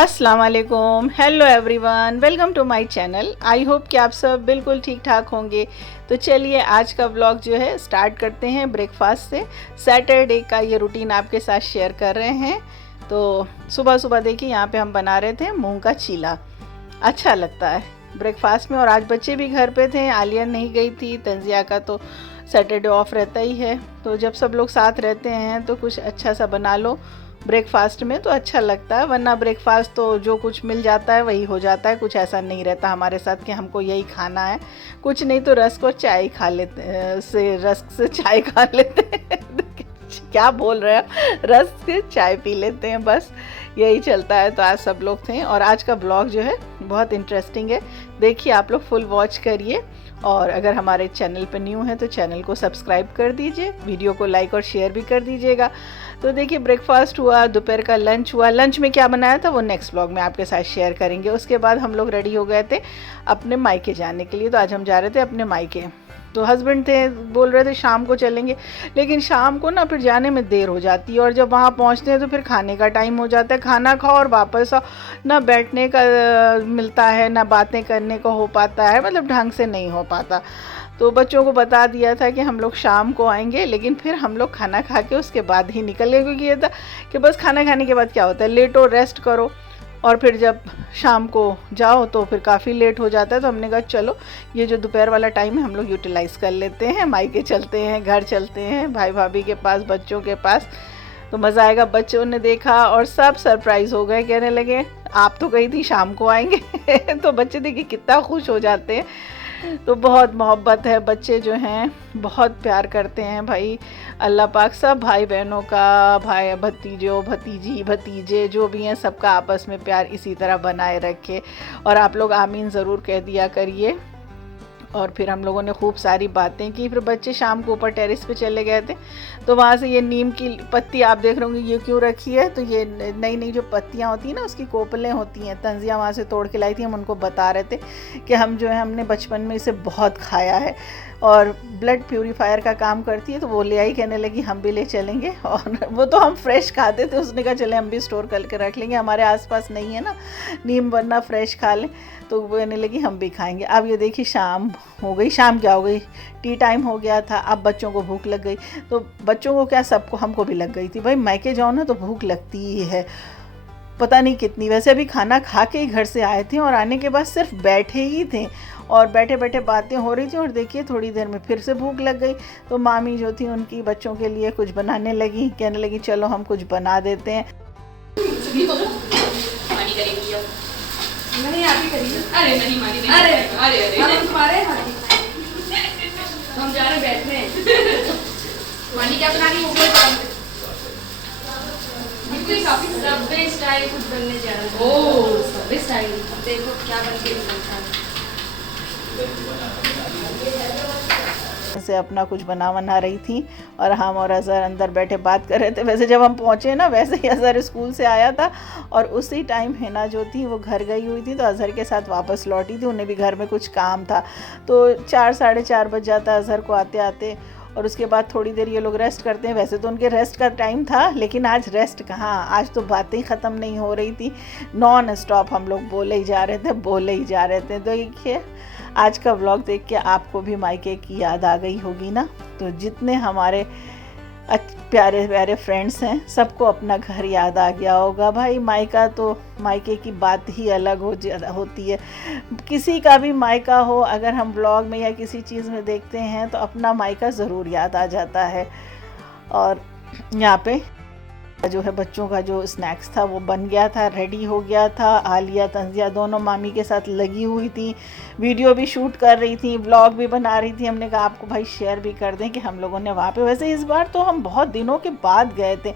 अस्सलाम वालेकुम, hello everyone, welcome to my channel. I hope कि आप सब बिल्कुल ठीक ठाक होंगे। तो चलिए आज का व्लॉग जो है स्टार्ट करते हैं ब्रेकफास्ट से। सैटरडे का ये रूटीन आपके साथ शेयर कर रहे हैं। तो सुबह सुबह देखिए यहाँ पे हम बना रहे थे मूंग का चीला। अच्छा लगता है ब्रेकफास्ट में। और आज बच्चे भी घर पे थे, आलिया नहीं गई थी, तंजिया का तो सैटरडे ऑफ रहता ही है। तो जब सब लोग साथ रहते हैं तो कुछ अच्छा सा बना लो ब्रेकफास्ट में तो अच्छा लगता है, वरना ब्रेकफास्ट तो जो कुछ मिल जाता है वही हो जाता है। कुछ ऐसा नहीं रहता हमारे साथ कि हमको यही खाना है, कुछ नहीं तो रस्क और चाय खा लेते रस्क से चाय खा लेते हैं क्या बोल रहे हैं, रस्क से चाय पी लेते हैं, बस यही चलता है। तो आज सब लोग थे और आज का ब्लॉग जो है बहुत इंटरेस्टिंग है। देखिए आप लोग फुल वॉच करिए और अगर हमारे चैनल पर न्यू है तो चैनल को सब्सक्राइब कर दीजिए, वीडियो को लाइक और शेयर भी कर दीजिएगा। तो देखिए ब्रेकफास्ट हुआ, दोपहर का लंच हुआ। लंच में क्या बनाया था वो नेक्स्ट ब्लॉग में आपके साथ शेयर करेंगे। उसके बाद हम लोग रेडी हो गए थे अपने मायके जाने के लिए। तो आज हम जा रहे थे अपने मायके। तो हस्बैंड थे, बोल रहे थे शाम को चलेंगे, लेकिन शाम को ना फिर जाने में देर हो जाती है और जब वहाँ पहुँचते हैं तो फिर खाने का टाइम हो जाता है। खाना खाओ और वापस आओ, ना बैठने का मिलता है ना बातें करने को हो पाता है, मतलब ढंग से नहीं हो पाता। तो बच्चों को बता दिया था कि हम लोग शाम को आएंगे, लेकिन फिर हम लोग खाना खा के उसके बाद ही निकल गए, क्योंकि ये था कि बस खाना खाने के बाद क्या होता है, लेटो रेस्ट करो और फिर जब शाम को जाओ तो फिर काफ़ी लेट हो जाता है। तो हमने कहा चलो ये जो दोपहर वाला टाइम है हम लोग यूटिलाइज़ कर लेते हैं, मायके चलते हैं, घर चलते हैं, भाई भाभी के पास, बच्चों के पास, तो मज़ा आएगा। बच्चों ने देखा और सब सरप्राइज़ हो गए, कहने लगे आप तो कही थी शाम को आएंगे तो बच्चे देखिए कितना खुश हो जाते हैं। तो बहुत मोहब्बत है, बच्चे जो हैं बहुत प्यार करते हैं भाई। अल्लाह पाक सब भाई बहनों का, भाई भतीजों भतीजी भतीजे जो भी हैं सबका आपस में प्यार इसी तरह बनाए रखे। और आप लोग आमीन ज़रूर कह दिया करिए। और फिर हम लोगों ने खूब सारी बातें की। फिर बच्चे शाम को ऊपर टेरेस पे चले गए थे, तो वहाँ से ये नीम की पत्ती आप देख रहे होंगे ये क्यों रखी है, तो ये नई नई जो पत्तियाँ होती हैं ना उसकी कोपलें होती हैं, तंजियाँ वहाँ से तोड़ के लाई थी। हम उनको बता रहे थे कि हम जो है हमने बचपन में इसे बहुत खाया है और ब्लड प्यूरीफायर का काम करती है। तो वो ले आई, कहने लगी हम भी ले चलेंगे। और वो तो हम फ्रेश खाते थे, उसने कहा चले हम भी स्टोर करके रख लेंगे, हमारे आसपास नहीं है ना नीम, वरना फ्रेश खा लें। तो वो कहने लगी हम भी खाएंगे। अब ये देखिए शाम हो गई, शाम क्या हो गई, टी टाइम हो गया था। अब बच्चों को भूख लग गई, तो बच्चों को क्या सबको, हमको भी लग गई थी भाई। मायके जाओ ना तो भूख लगती ही है, पता नहीं कितनी। वैसे अभी खाना खा के ही घर से आए थे और आने के बाद सिर्फ बैठे ही थे और बैठे बैठे बातें हो रही थी। और देखिए थोड़ी देर में फिर से भूख लग गई, तो मामी जो थी उनकी बच्चों के लिए कुछ बनाने लगी, कहने लगी चलो हम कुछ बना देते हैं। नहीं आप ही करिए। अरे नहीं मानी नहीं। अरे अरे अरे हम तुम्हारे हम जा रहे बैठने मानी क्या बना रही हो? कोई काम बिल्कुल काफी सबवे स्टाइल कुछ बनने जा रहा है। ओ सब स्टाइल। देखो क्या बन के निकलता है। से अपना कुछ बना रही थी और हम और अज़हर अंदर बैठे बात कर रहे थे। वैसे जब हम पहुँचे ना वैसे ही अज़हर स्कूल से आया था और उसी टाइम हिना जो थी वो घर गई हुई थी, तो अज़हर के साथ वापस लौटी थी। उन्हें भी घर में कुछ काम था, तो 4 साढ़े 4 बज जाता अज़हर को आते आते। और उसके बाद थोड़ी देर ये लोग रेस्ट करते हैं। वैसे तो उनके रेस्ट का टाइम था, लेकिन आज रेस्ट कहाँ, आज तो बातें ही ख़त्म नहीं हो रही थी, नॉन स्टॉप हम लोग बोले ही जा रहे थे, बोले ही जा रहे थे। तो देखिए आज का व्लॉग देख के आपको भी मायके की याद आ गई होगी ना। तो जितने हमारे प्यारे प्यारे फ्रेंड्स हैं सबको अपना घर याद आ गया होगा भाई। मायका तो मायके की बात ही अलग होती है। किसी का भी मायका हो, अगर हम व्लॉग में या किसी चीज़ में देखते हैं तो अपना मायका ज़रूर याद आ जाता है। और यहाँ पे जो है बच्चों का जो स्नैक्स था वो बन गया था, रेडी हो गया था। आलिया तंजिया दोनों मामी के साथ लगी हुई थी, वीडियो भी शूट कर रही थी, व्लॉग भी बना रही थी। हमने कहा आपको भाई शेयर भी कर दें कि हम लोगों ने वहाँ पे, वैसे इस बार तो हम बहुत दिनों के बाद गए थे,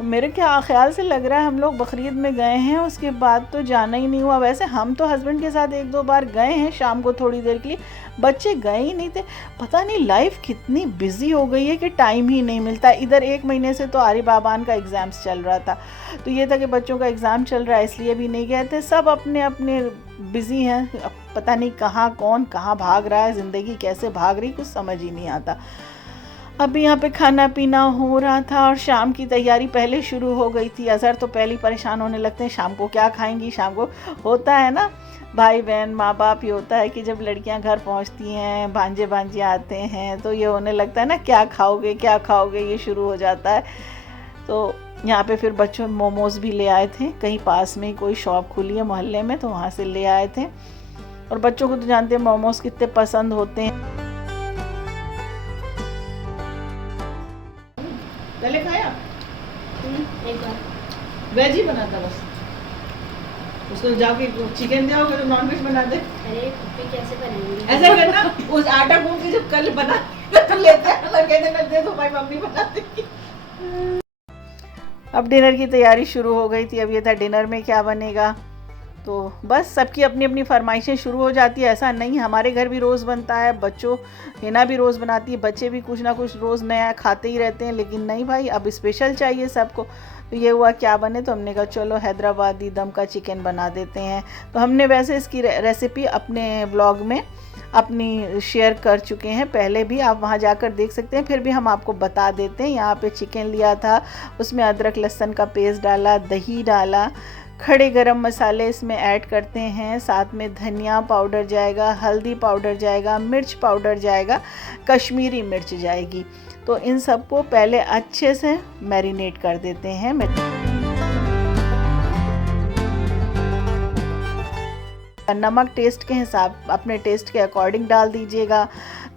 मेरे क्या ख्याल से लग रहा है हम लोग बकरीद में गए हैं, उसके बाद तो जाना ही नहीं हुआ। वैसे हम तो हस्बैंड के साथ 1-2 बार गए हैं शाम को थोड़ी देर के लिए, बच्चे गए ही नहीं थे। पता नहीं लाइफ कितनी बिजी हो गई है कि टाइम ही नहीं मिलता। इधर 1 महीने से तो आरिफ बाबान का एग्ज़ाम्स चल रहा था, तो ये था कि बच्चों का एग्ज़ाम चल रहा है इसलिए भी नहीं गए थे। सब अपने अपने बिज़ी हैं, पता नहीं कहाँ कौन कहाँ भाग रहा है, ज़िंदगी कैसे भाग रही कुछ समझ ही नहीं आता। अभी यहाँ पे खाना पीना हो रहा था और शाम की तैयारी पहले शुरू हो गई थी। अज़हर तो पहले ही परेशान होने लगते हैं, शाम को क्या खाएंगी। शाम को होता है ना, भाई बहन माँ बाप, ये होता है कि जब लड़कियां घर पहुंचती हैं, भांजे भांजे आते हैं, तो ये होने लगता है ना, क्या खाओगे क्या खाओगे, ये शुरू हो जाता है। तो यहाँ पे फिर बच्चों मोमोज़ भी ले आए थे, कहीं पास में ही कोई शॉप खुली है मोहल्ले में, तो वहाँ से ले आए थे। और बच्चों को तो जानते हैं मोमोज़ कितने पसंद होते हैं। पहले खाया एक बार वेज ही बना था बस, उसको जाके चिकन दिया तो नॉन वेज बना दे। अरे कुप्पी कैसे बनाएंगे? ऐसा करना, उस आटा गूंद के जब कल बना तो लेते हैं, कहते ना दे दो भाई, मम्मी बना देगी। अब डिनर की तैयारी शुरू हो गई थी। अब ये था डिनर में क्या बनेगा, तो बस सबकी अपनी अपनी फरमाइशें शुरू हो जाती है। ऐसा नहीं, हमारे घर भी रोज़ बनता है, बच्चों हिना भी रोज़ बनाती है, बच्चे भी कुछ ना कुछ रोज़ नया खाते ही रहते हैं। लेकिन नहीं भाई, अब स्पेशल चाहिए सबको। तो ये हुआ क्या बने, तो हमने कहा चलो हैदराबादी दम का चिकन बना देते हैं। तो हमने वैसे इसकी रेसिपी अपने ब्लॉग में अपनी शेयर कर चुके हैं पहले भी, आप वहाँ जाकर देख सकते हैं। फिर भी हम आपको बता देते हैं। यहाँ पे चिकन लिया था, उसमें अदरक लहसुन का पेस्ट डाला, दही डाला, खड़े गरम मसाले इसमें ऐड करते हैं, साथ में धनिया पाउडर जाएगा, हल्दी पाउडर जाएगा, मिर्च पाउडर जाएगा, कश्मीरी मिर्च जाएगी। तो इन सबको पहले अच्छे से मैरिनेट कर देते हैं। नमक टेस्ट के हिसाब, अपने टेस्ट के अकॉर्डिंग डाल दीजिएगा।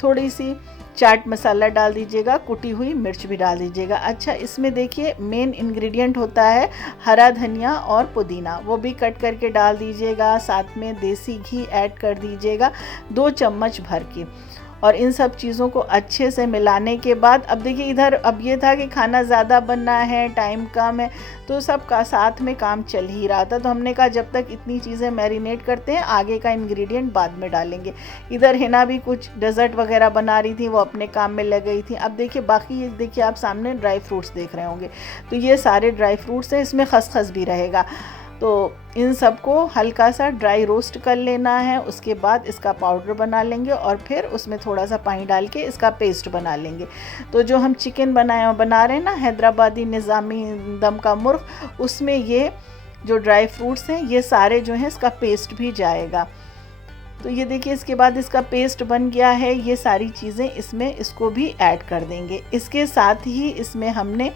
थोड़ी सी चाट मसाला डाल दीजिएगा, कुटी हुई मिर्च भी डाल दीजिएगा। अच्छा, इसमें देखिए मेन इंग्रेडिएंट होता है हरा धनिया और पुदीना, वो भी कट करके डाल दीजिएगा। साथ में देसी घी ऐड कर दीजिएगा 2 चम्मच भर के। और इन सब चीज़ों को अच्छे से मिलाने के बाद, अब देखिए इधर अब ये था कि खाना ज़्यादा बनना है, टाइम कम है, तो सब का साथ में काम चल ही रहा था। तो हमने कहा जब तक इतनी चीज़ें मैरिनेट करते हैं, आगे का इंग्रेडिएंट बाद में डालेंगे। इधर हिना भी कुछ डेजर्ट वगैरह बना रही थी, वो अपने काम में लग गई थी। अब देखिए बाकी, ये देखिए आप सामने ड्राई फ्रूट्स देख रहे होंगे, तो ये सारे ड्राई फ्रूट्स हैं, इसमें खसखस भी रहेगा। तो इन सबको हल्का सा ड्राई रोस्ट कर लेना है। उसके बाद इसका पाउडर बना लेंगे और फिर उसमें थोड़ा सा पानी डाल के इसका पेस्ट बना लेंगे। तो जो हम चिकन बना रहे हैं ना, हैदराबादी निज़ामी दम का मुर्ग, उसमें ये जो ड्राई फ्रूट्स हैं ये सारे जो हैं इसका पेस्ट भी जाएगा। तो ये देखिए, इसके बाद इसका पेस्ट बन गया है। ये सारी चीज़ें इसमें इसको भी ऐड कर देंगे। इसके साथ ही इसमें हमने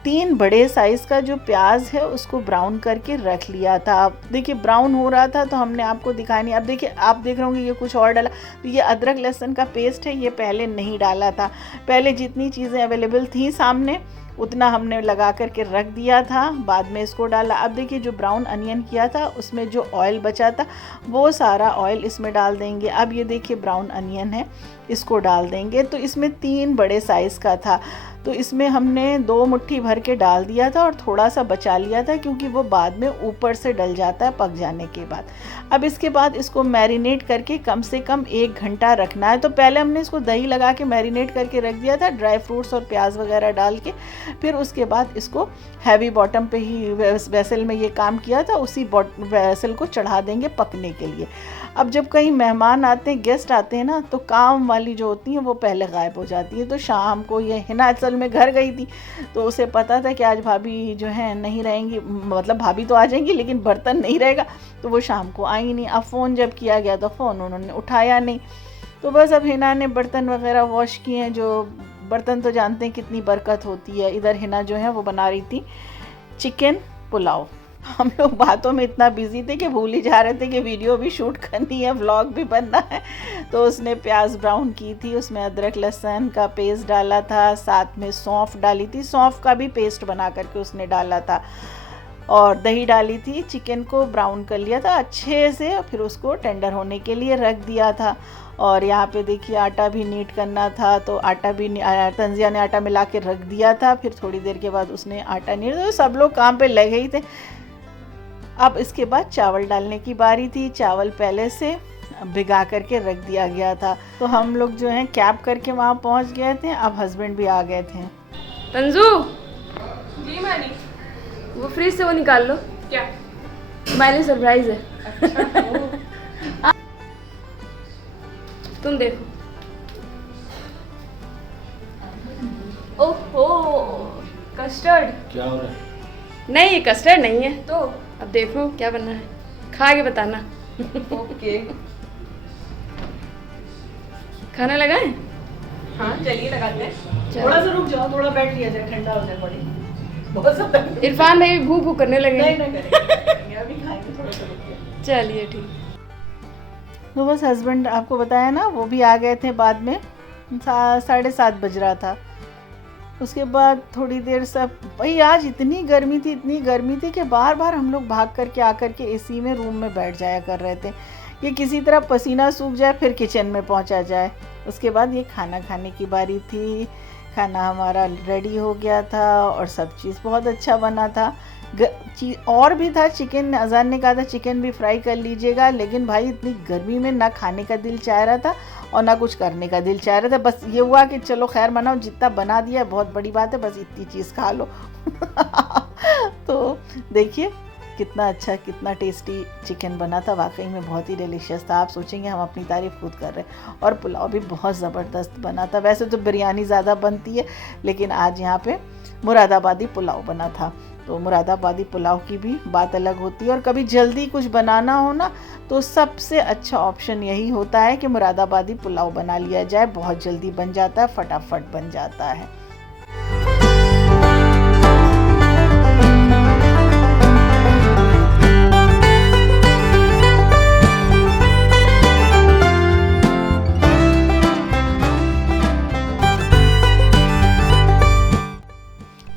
3 बड़े साइज़ का जो प्याज है उसको ब्राउन करके रख लिया था। अब देखिए ब्राउन हो रहा था तो हमने आपको दिखाया नहीं। अब देखिए, आप देख रहे होंगे ये कुछ और डाला। तो ये अदरक लहसुन का पेस्ट है, ये पहले नहीं डाला था। पहले जितनी चीज़ें अवेलेबल थी सामने, उतना हमने लगा करके रख दिया था, बाद में इसको डाला। अब देखिए जो ब्राउन अनियन किया था उसमें जो ऑयल बचा था, वो सारा ऑयल इसमें डाल देंगे। अब ये देखिए ब्राउन अनियन है, इसको डाल देंगे। तो इसमें 3 बड़े साइज़ का था, तो इसमें हमने 2 मुट्ठी भर के डाल दिया था और थोड़ा सा बचा लिया था, क्योंकि वो बाद में ऊपर से डल जाता है पक जाने के बाद। अब इसके बाद इसको मैरिनेट करके कम से कम 1 घंटा रखना है। तो पहले हमने इसको दही लगा के मैरिनेट करके रख दिया था, ड्राई फ्रूट्स और प्याज वगैरह डाल के। फिर उसके बाद इसको हैवी बॉटम पे ही वेसल में ये काम किया था, उसी वेसल को चढ़ा देंगे पकने के लिए। अब जब कहीं मेहमान आते हैं, गेस्ट आते हैं ना, तो काम वाली जो होती हैं वो पहले गायब हो जाती है। तो शाम को ये हिना असल में घर गई थी, तो उसे पता था कि आज भाभी जो है नहीं रहेंगी, मतलब भाभी तो आ जाएंगी लेकिन बर्तन नहीं रहेगा, तो वो शाम को आई नहीं। अब फ़ोन जब किया गया तो फ़ोन उन्होंने उठाया नहीं। तो बस अब हिना ने बर्तन वगैरह वॉश किए हैं। जो बर्तन तो जानते हैं कितनी बरकत होती है। इधर हिना जो है वो बना रही थी चिकन पुलाव। हम लोग बातों में इतना बिजी थे कि भूल ही जा रहे थे कि वीडियो भी शूट करनी है, व्लॉग भी बनना है। तो उसने प्याज ब्राउन की थी, उसमें अदरक लहसुन का पेस्ट डाला था, साथ में सौंफ डाली थी, सौंफ का भी पेस्ट बना करके उसने डाला था, और दही डाली थी। चिकन को ब्राउन कर लिया था अच्छे से, फिर उसको टेंडर होने के लिए रख दिया था। और यहाँ पे देखिए आटा भी नीट करना था, तो आटा भी तंजिया ने आटा मिला के रख दिया था। फिर थोड़ी देर के बाद उसने आटा नीट, तो सब लोग काम पे लगे ही थे। अब इसके बाद चावल डालने की बारी थी। चावल पहले से भिगा करके रख दिया गया था। तो हम लोग जो हैं कैब करके वहाँ पहुँच गए थे। अब हस्बैंड भी आ गए थे। तंजू, जी मानी, वो फ्रिज से वो निकाल लो, क्या? तुम्हारे लिए सरप्राइज है। अच्छा, तुम देखो। कस्टर्ड? क्या हो रहा है? नहीं, ये कस्टर्ड नहीं है। तो अब देखो क्या बनना है, खा के बताना। ओके। खाना लगाएं? हाँ चलिए लगाते हैं। चलो। थोड़ा सा रुक जाओ, थोड़ा बैठ लिया जाए, ठंडा हो जाए बॉडी। बहुत ज्यादा इरफान भाई भी भूख भूख करने लगे नहीं हैं। नहीं करेंगे, अभी खाएंगे थोड़ा सा रुक के। चलिए ठीक। तो बस हस्बैंड आपको बताया ना, वो भी आ गए थे बाद में, 7:30 बज रहा था। उसके बाद थोड़ी देर सब, भाई आज इतनी गर्मी थी कि बार बार हम लोग भाग करके आकर के एसी में रूम में बैठ जाया कर रहे थे कि किसी तरह पसीना सूख जाए फिर किचन में पहुंचा जाए। उसके बाद ये खाना खाने की बारी थी। खाना हमारा रेडी हो गया था और सब चीज़ बहुत अच्छा बना था। और भी था चिकन, अजान ने कहा था चिकन भी फ्राई कर लीजिएगा, लेकिन भाई इतनी गर्मी में ना खाने का दिल चाह रहा था और ना कुछ करने का दिल चाह रहा था। बस ये हुआ कि चलो खैर मनाओ, जितना बना दिया है बहुत बड़ी बात है, बस इतनी चीज़ खा लो। तो देखिए कितना अच्छा, कितना टेस्टी चिकन बना था, वाकई में बहुत ही डिलीशियस था। आप सोचेंगे हम अपनी तारीफ़ खुद कर रहे हैं। और पुलाव भी बहुत ज़बरदस्त बना था। वैसे तो बिरयानी ज़्यादा बनती है, लेकिन आज यहाँ पे मुरादाबादी पुलाव बना था। तो मुरादाबादी पुलाव की भी बात अलग होती है। और कभी जल्दी कुछ बनाना हो ना, तो सबसे अच्छा ऑप्शन यही होता है कि मुरादाबादी पुलाव बना लिया जाए। बहुत जल्दी बन जाता है, फटाफट बन जाता है।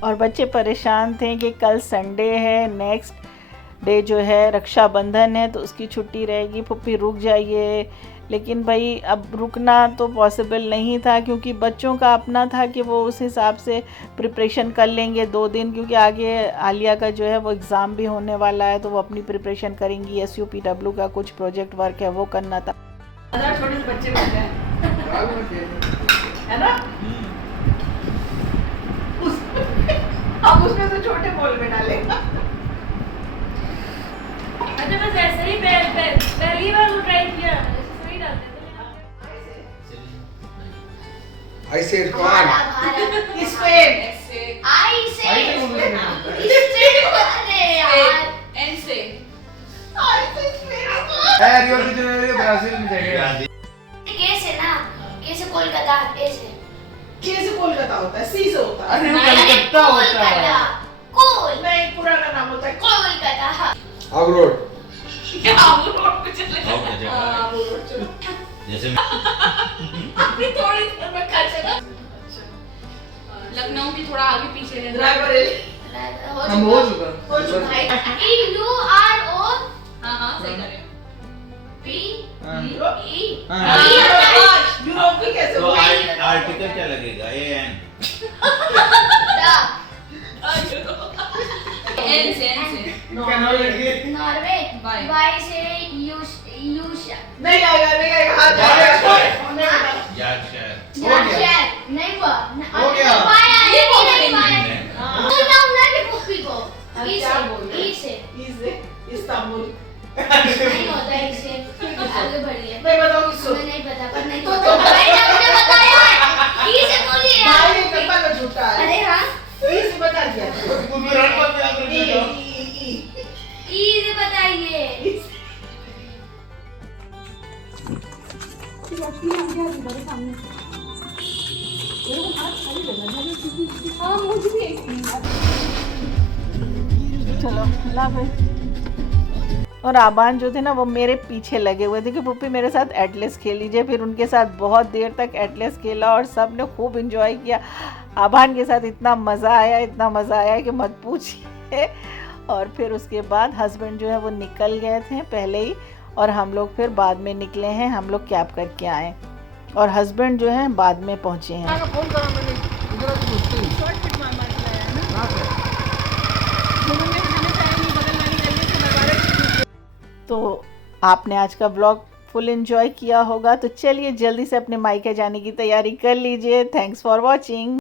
और बच्चे परेशान थे कि कल संडे है, नेक्स्ट डे जो है रक्षाबंधन है, तो उसकी छुट्टी रहेगी, पुप्पी रुक जाइए। लेकिन भाई अब रुकना तो पॉसिबल नहीं था, क्योंकि बच्चों का अपना था कि वो उस हिसाब से प्रिपरेशन कर लेंगे 2 दिन, क्योंकि आगे आलिया का जो है वो एग्ज़ाम भी होने वाला है, तो वो अपनी प्रिपरेशन करेंगी। SUPW का कुछ प्रोजेक्ट वर्क है वो करना था। छोटे से बच्चे है ना, अब उसमें से छोटे बोल में डालेगा। अच्छा बस ऐसे ही पहली बार वो ट्राई किया, ऐसे सही डालते थे। I said Kwan. स्पेन आई से एन से है रियो की जो ब्राजील में जाएगा। कैसे ना, कैसे कोलकाता ऐसे कैसे कोलकाता होता है, सी से होता है। अरे वो कलकत्ता होता है। कोल नहीं, पुराना नाम होता है कोलकाता। अवरोड। जैसे लखनऊ की थोड़ा आगे पीछे है। हम हो चुका। URO हाँ सही कर रहे हो। PE यूरोप की कैसे तो होगा? आर्टिकल क्या लगेगा? AN एन से नॉर्वे Y Y से यूशा नहीं आएगा, नहीं आएगा, हाथ नहीं आएगा। यार्कशायर। हो गया। नहीं हुआ हो गया। ये नहीं। को क्या बोल रहे हैं? ई से इस्तांबुल। नहीं होता है इसे आगे बढ़िए। मैं बताऊं किसको? मुझे नहीं पता, पर नहीं मैंने मुझे बताया है ई से बोलिए भाई यार। ये कल्पा का झूठा है। अरे हाँ ई से बता दिया। गुजरात पर याद रखिएगा। ई से बताइए। चलो ला भाई। और आबान जो थे ना, वो मेरे पीछे लगे हुए थे कि पुप्पी मेरे साथ एटलस खेल लीजिए। फिर उनके साथ बहुत देर तक एटलस खेला और सब ने खूब इंजॉय किया। आबान के साथ इतना मज़ा आया कि मत पूछिए। और फिर उसके बाद हस्बैंड जो है वो निकल गए थे पहले ही, और हम लोग फिर बाद में निकले हैं। हम लोग कैब करके आए और हस्बैंड जो है बाद में पहुँचे हैं। तो आपने आज का व्लॉग फुल एंजॉय किया होगा, तो चलिए जल्दी से अपने मायके जाने की तैयारी कर लीजिए। Thanks for watching.